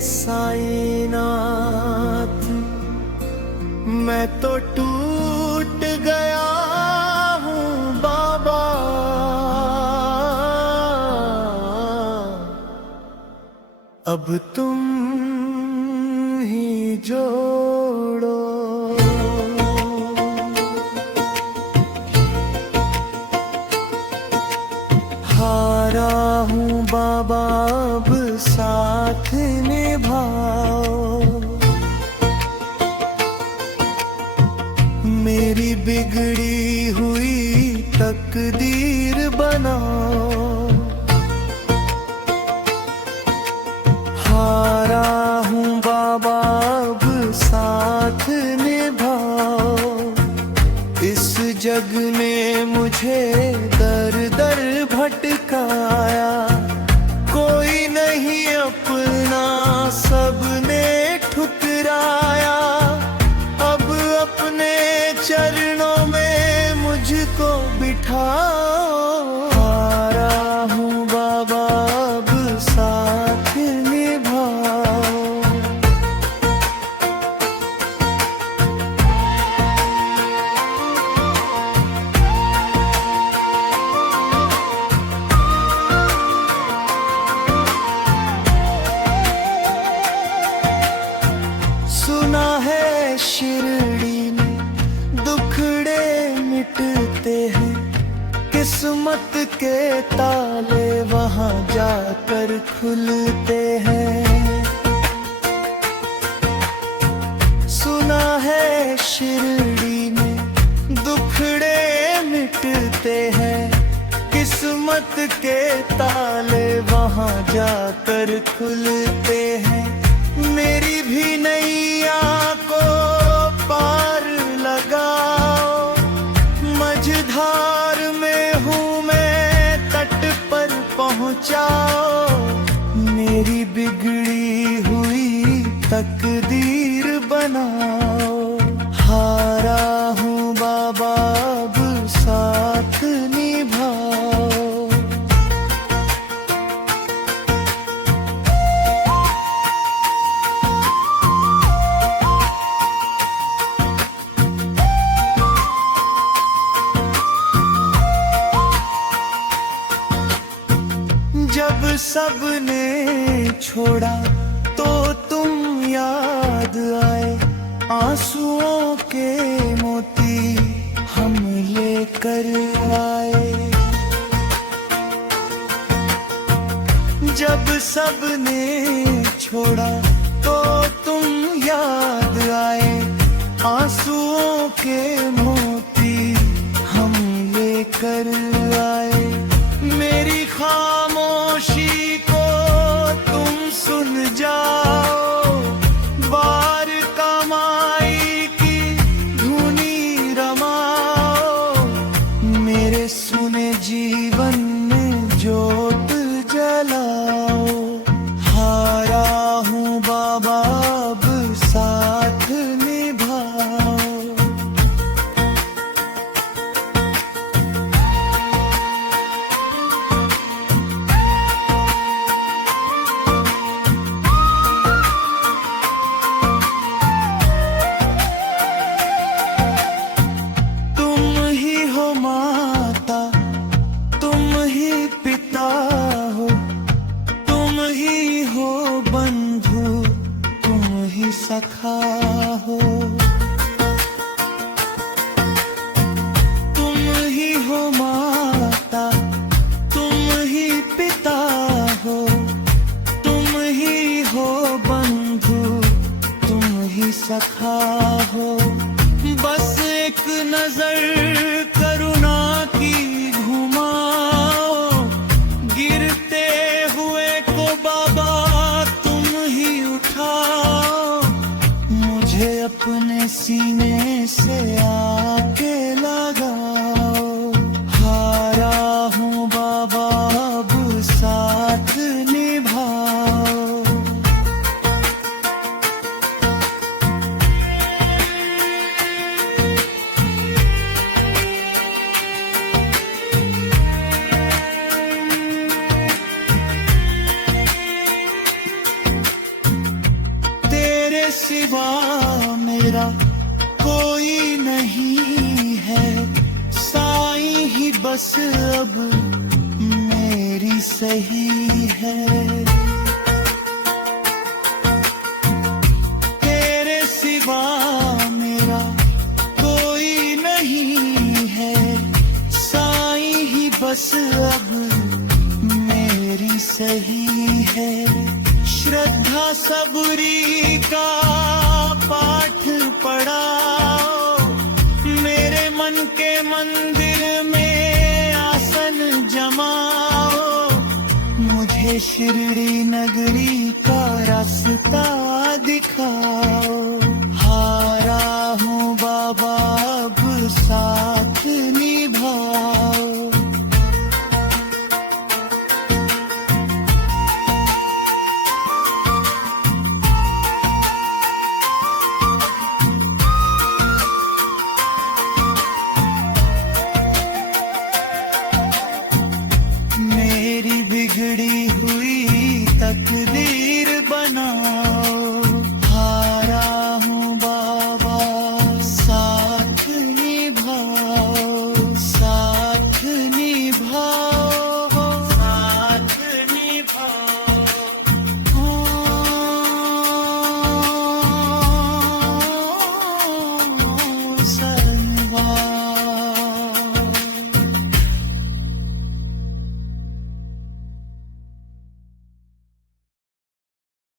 साईनाथ, मैं तो टूट गया हूँ बाबा, अब तुम ही जोड़ो। हारा हूँ बाबा, अब साथ निभाओ, मेरी बिगड़ी हुई तकदीर बनाओ। हारा हूँ बाबा, अब साथ निभाओ, इस जग ने मुझे दर दर भटकाया, कोई नहीं अपना सबने ठुकराया, अब अपने चरणों में मुझको बिठाओ। हारा हूँ बाबा, अब साथ निभाओ। सुना है शिरडी में दुखड़े मिटते हैं, किस्मत के ताले वहां जाकर खुलते हैं। सुना है शिरडी में दुखड़े मिटते हैं, किस्मत के ताले वहां जाकर खुलते हैं। मेरी भी नैया को पार लगाओ, मझधार में हूँ मैं, तट पर पहुँचाओ, मेरी बिगड़ी हुई तकदीर बनाओ। हारा हूँ बाबा, अब साथ निभाओ। जब सबने छोड़ा तो तुम याद आए, आंसुओं के मोती हम लेकर आए। जब सबने छोड़ा तो तुम याद आए, आंसुओं के मोती हम लेकर आए। मेरी खामोशी को तुम सुन जाओ, बार कमाई की धुनी रमाओ, मेरे सुने जीवन में जोत जलाओ। हारा हूँ बाबा, अब साथ निभाओ। सखा हो, तुम ही हो माता, तुम ही पिता हो, तुम ही हो बंधु, तुम ही सखा हो। बस एक नजर करुणा की घुमाओ, गिरते हुए को बाबा तुम ही उठाओ, मुझे अपने सीने से आके लगाओ। हारा हूँ बाबा, अब साथ निभाओ। सिवा मेरा कोई नहीं है, साईं ही बस अब मेरी सही है। तेरे सिवा मेरा कोई नहीं है, साईं ही बस अब मेरी सही है। श्रद्धा सबरी का पाठ पढ़ाओ, मेरे मन के मंदिर में आसन जमाओ, मुझे शिरडी नगरी का रास्ता दिखाओ। हारा हूँ बाबा अब साथ निभाओ। मेरी बिगड़ी हुई तकदीर बना